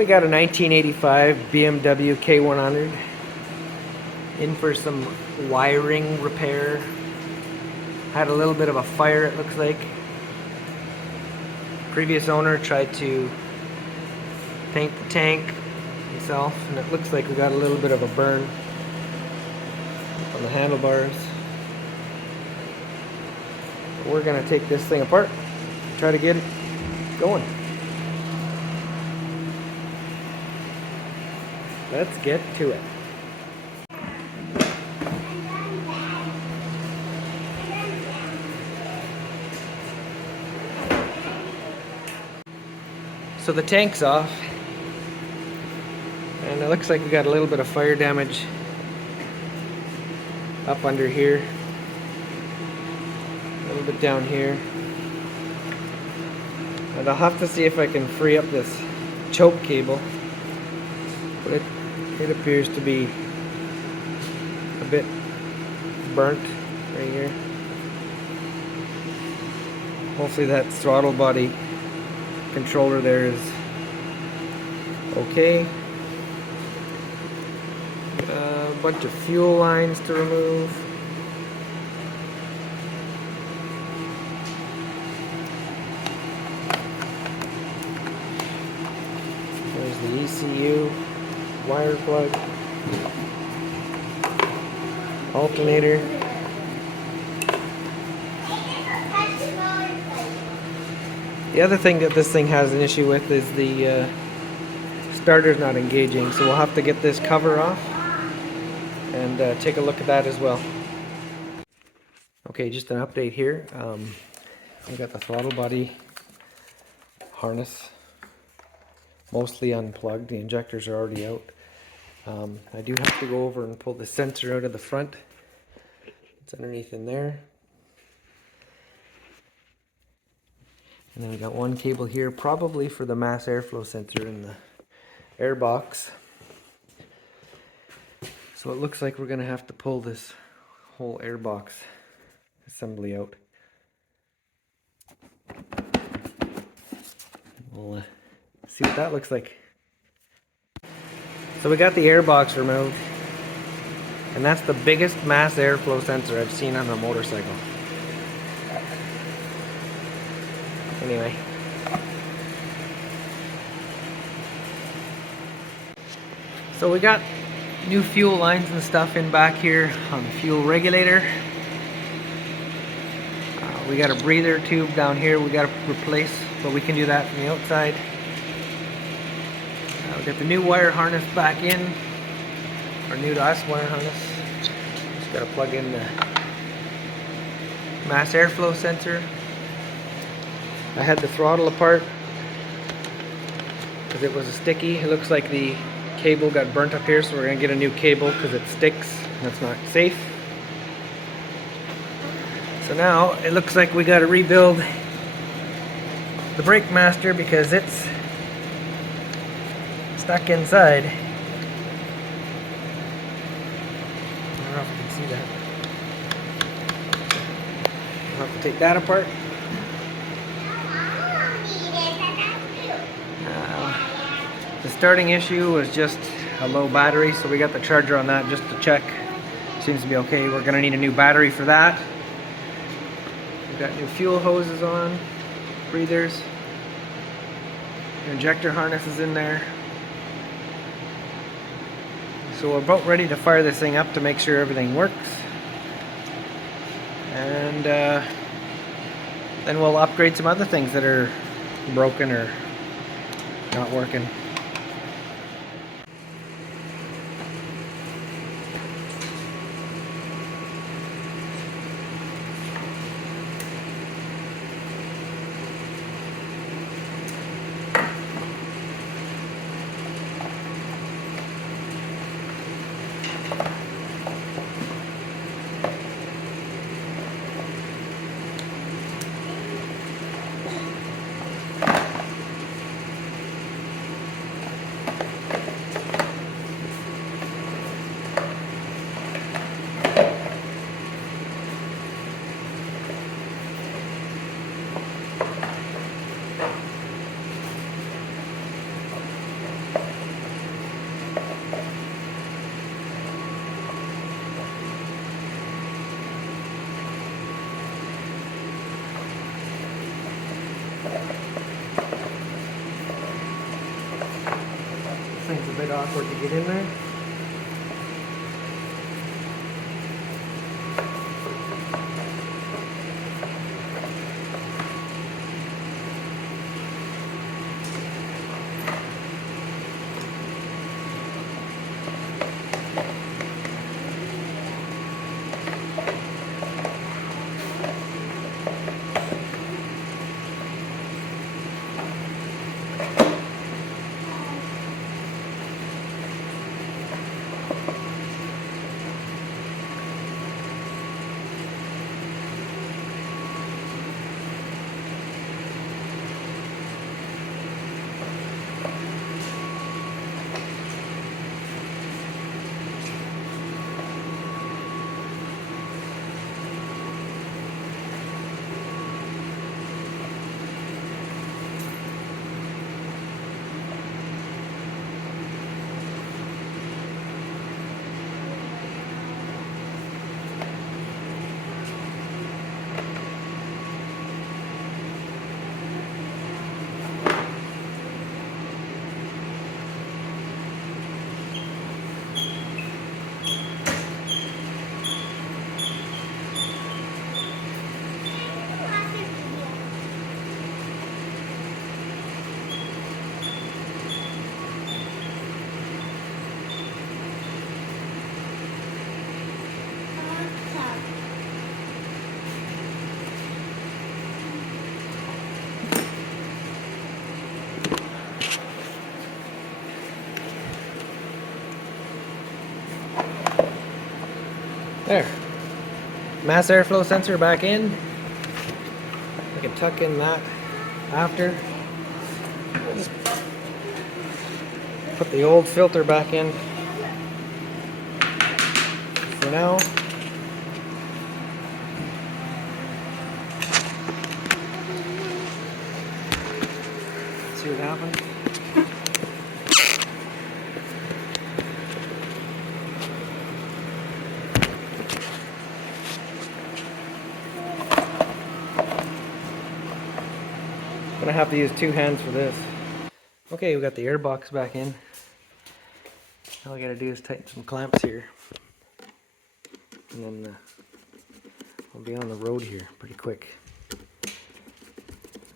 we got a 1985 BMW K100 in for some wiring repair. Had a little bit of a fire, it looks like. Previous owner tried to paint the tank himself, and it looks like we got a little bit of a burn on the handlebars. We're gonna take this thing apart, try to get it going. Let's get to it. So the tank's off, and it looks like we got a little bit of fire damage up under here, a little bit down here, and I'll have to see if I can free up this choke cable, but it appears to be a bit burnt right here. Hopefully that throttle body controller there is okay. A bunch of fuel lines to remove. There's the ECU, wire plug, alternator. The other thing that this thing has an issue with is the starter's not engaging, so we'll have to get this cover off and take a look at that as well. Okay, just an update here. I got the throttle body harness mostly unplugged. The injectors are already out. I do have to go over and pull the sensor out of the front. It's underneath in there. And then we got one cable here, probably for the mass airflow sensor in the air box. So it looks like we're going to have to pull this whole air box assembly out. We'll see what that looks like. So we got the air box removed, and that's the biggest mass airflow sensor I've seen on a motorcycle. Anyway, so we got new fuel lines and stuff in back here on the fuel regulator. We got a breather tube down here we got to replace, but we can do that from the outside. We got the new wire harness back in, or new to us wire harness. Just got to plug in the mass airflow sensor. I had the throttle apart because it was sticky. It looks like the cable got burnt up here, so we're going to get a new cable because it sticks. That's not safe. So now it looks like we got to rebuild the brake master because it's stuck inside. I don't know if you can see that. I'll have to take that apart. The starting issue was just a low battery, so we got the charger on that just to check. Seems to be okay. We're going to need a new battery for that. We've got new fuel hoses on, breathers, injector harness is in there. So we're about ready to fire this thing up to make sure everything works. And then we'll upgrade some other things that are broken or not working. bit awkward to get in there. There. Mass airflow sensor back in. I can tuck in that after. Just put the old filter back in for now. See what happens. Gonna have to use two hands for this. Okay, we got the air box back in. All I gotta do is tighten some clamps here, and then I'll be on the road here pretty quick.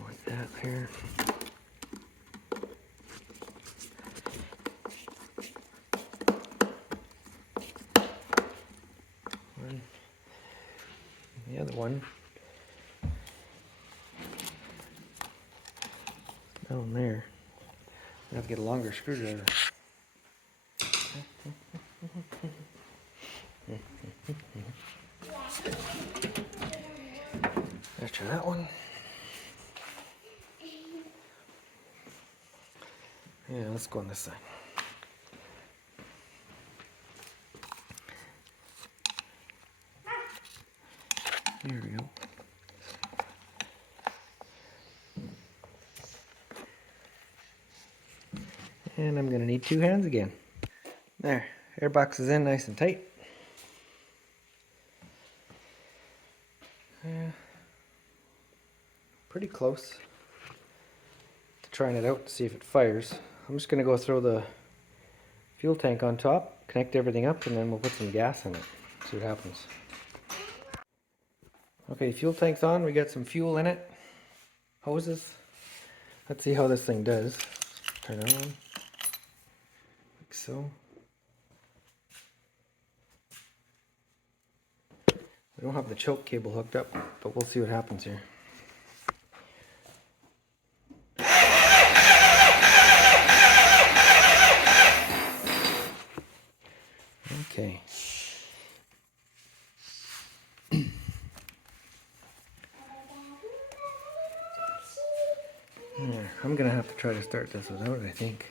Like that here. And the other one down there. I have to get a longer screwdriver. Let's try that one. Yeah, let's go on this side. There we go. And I'm going to need two hands again. There, airbox is in nice and tight. Pretty close to trying it out to see if it fires. I'm just going to go throw the fuel tank on top, connect everything up, and then we'll put some gas in it. See what happens. Okay, fuel tank's on. We got some fuel in it. Hoses. Let's see how this thing does. Turn it on. Like so. We don't have the choke cable hooked up, but we'll see what happens here. Okay. There, I'm gonna have to try to start this without it, I think.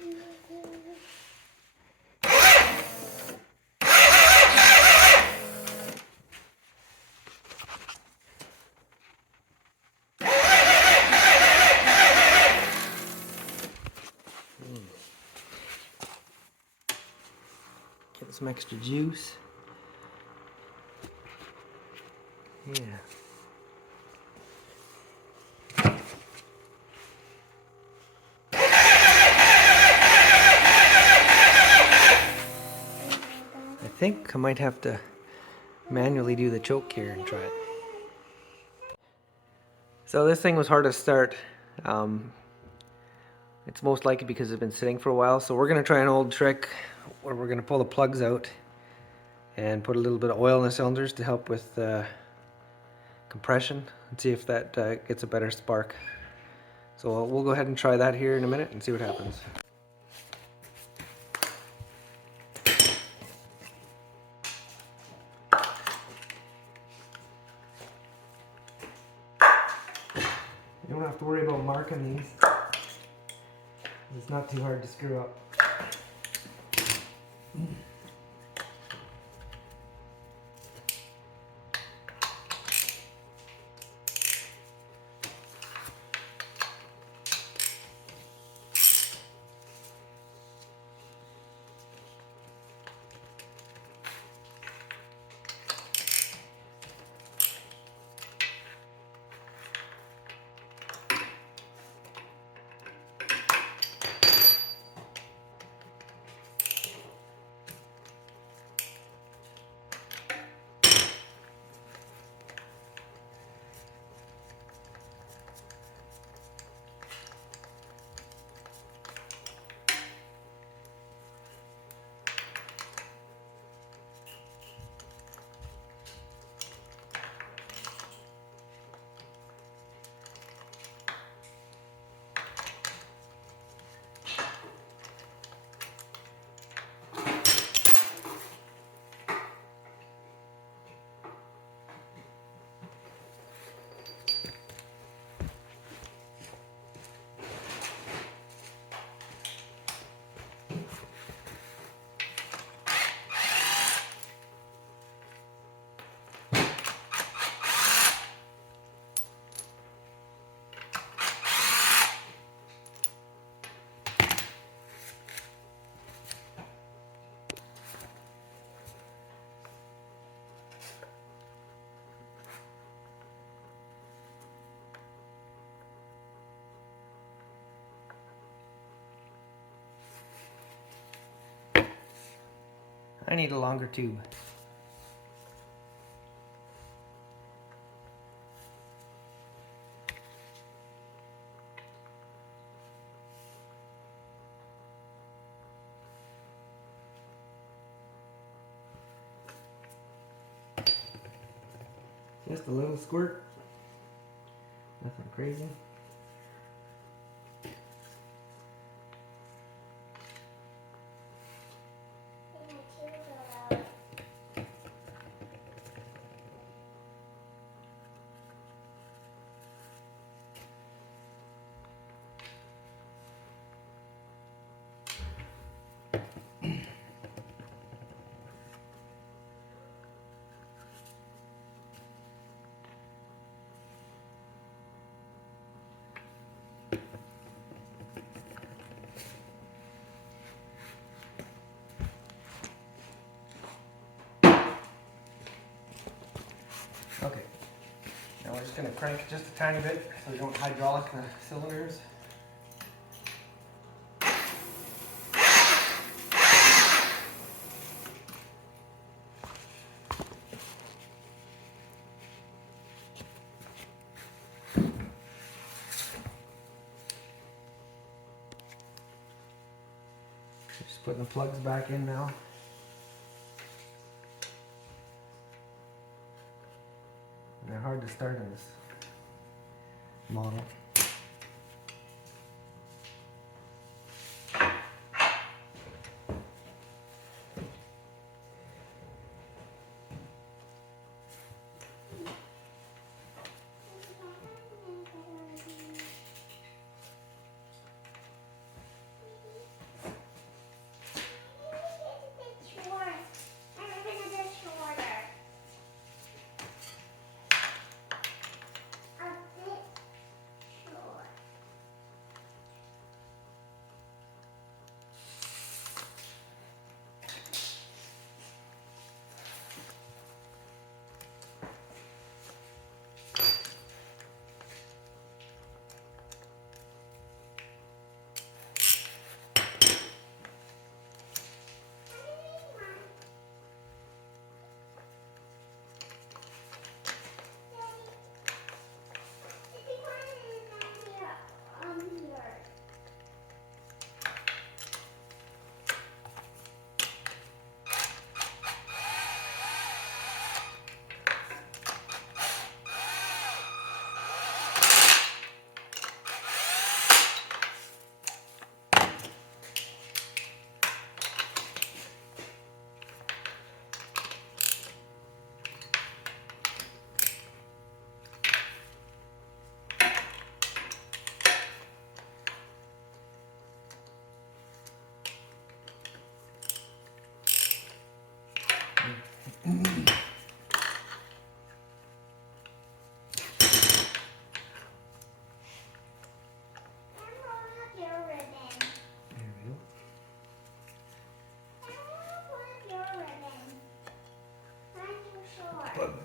Get some extra juice. Yeah. think I might have to manually do the choke here and try it. So this thing was hard to start. It's most likely because it's been sitting for a while. So we're going to try an old trick where we're going to pull the plugs out and put a little bit of oil in the cylinders to help with compression and see if that gets a better spark. So we'll go ahead and try that here in a minute and see what happens. You don't have to worry about marking these. It's not too hard to screw up. I need a longer tube. Just a little squirt. Nothing crazy. Okay, now we're just going to crank it just a tiny bit so we don't hydraulic the cylinders. Just putting the plugs back in now. They're hard to start in this model.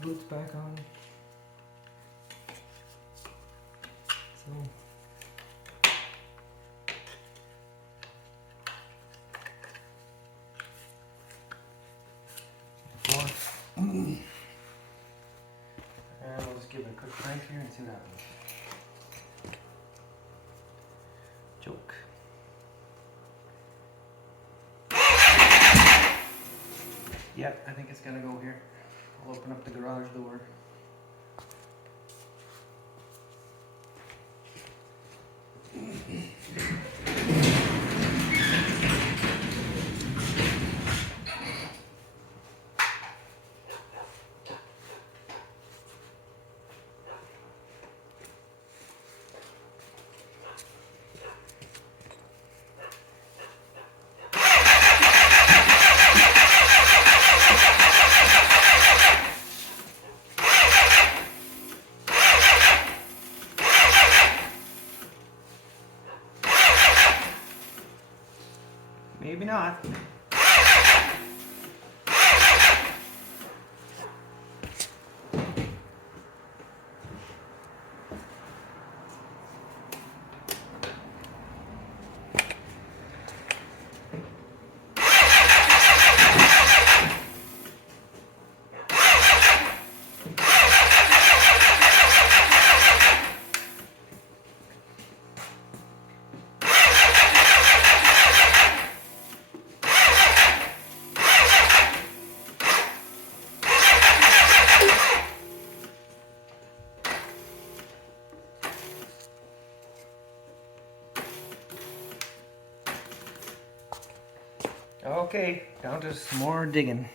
boots back on. So. And we'll just give it a quick crank here and see what happens. Joke. Yep, I think it's gonna go here. I'll open up the garage door. Maybe not. Okay, down to some more digging.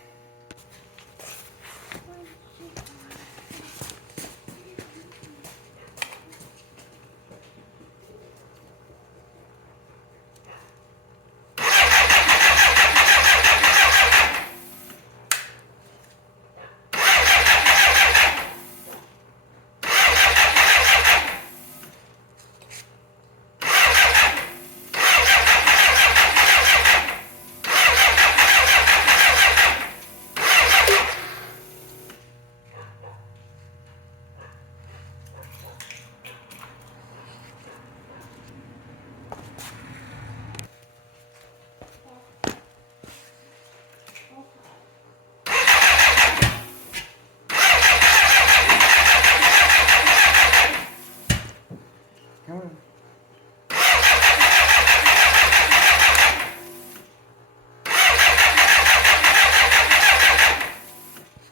Come on.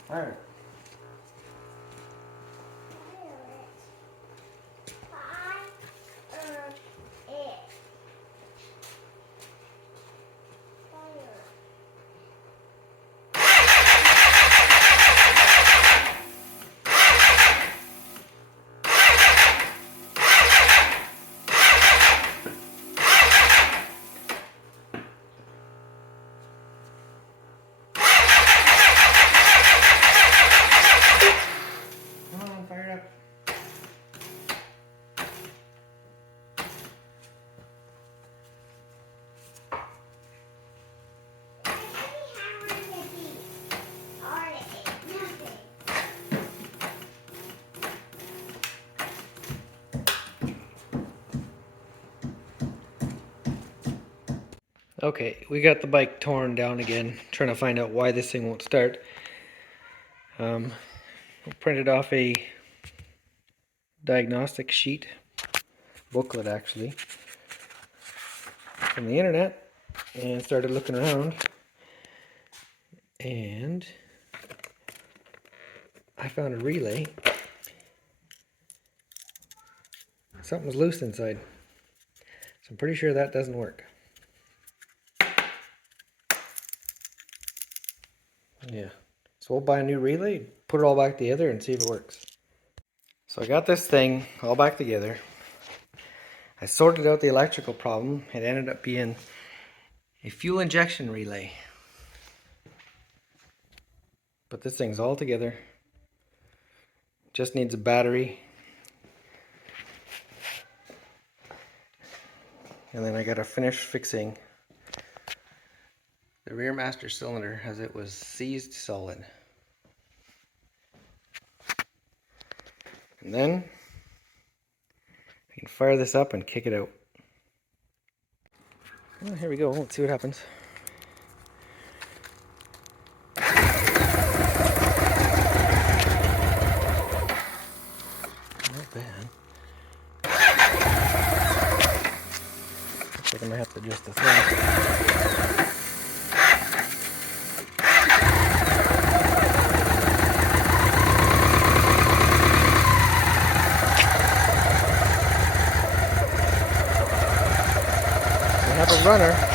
Fire. Come on, fire it up. Okay, we got the bike torn down again, trying to find out why this thing won't start. Printed off a diagnostic sheet, booklet actually, from the internet, and started looking around, and I found a relay. Something was loose inside, so I'm pretty sure that doesn't work. Yeah, so we'll buy a new relay, put it all back together and see if it works. So I got this thing all back together. I sorted out the electrical problem. It ended up being a fuel injection relay. But this thing's all together. Just needs a battery. And then I gotta finish fixing the rear master cylinder as it was seized solid. And then I can fire this up and kick it out. Well, here we go. Let's see what happens. Not bad. Looks like I might have to adjust the throttle. We have a runner.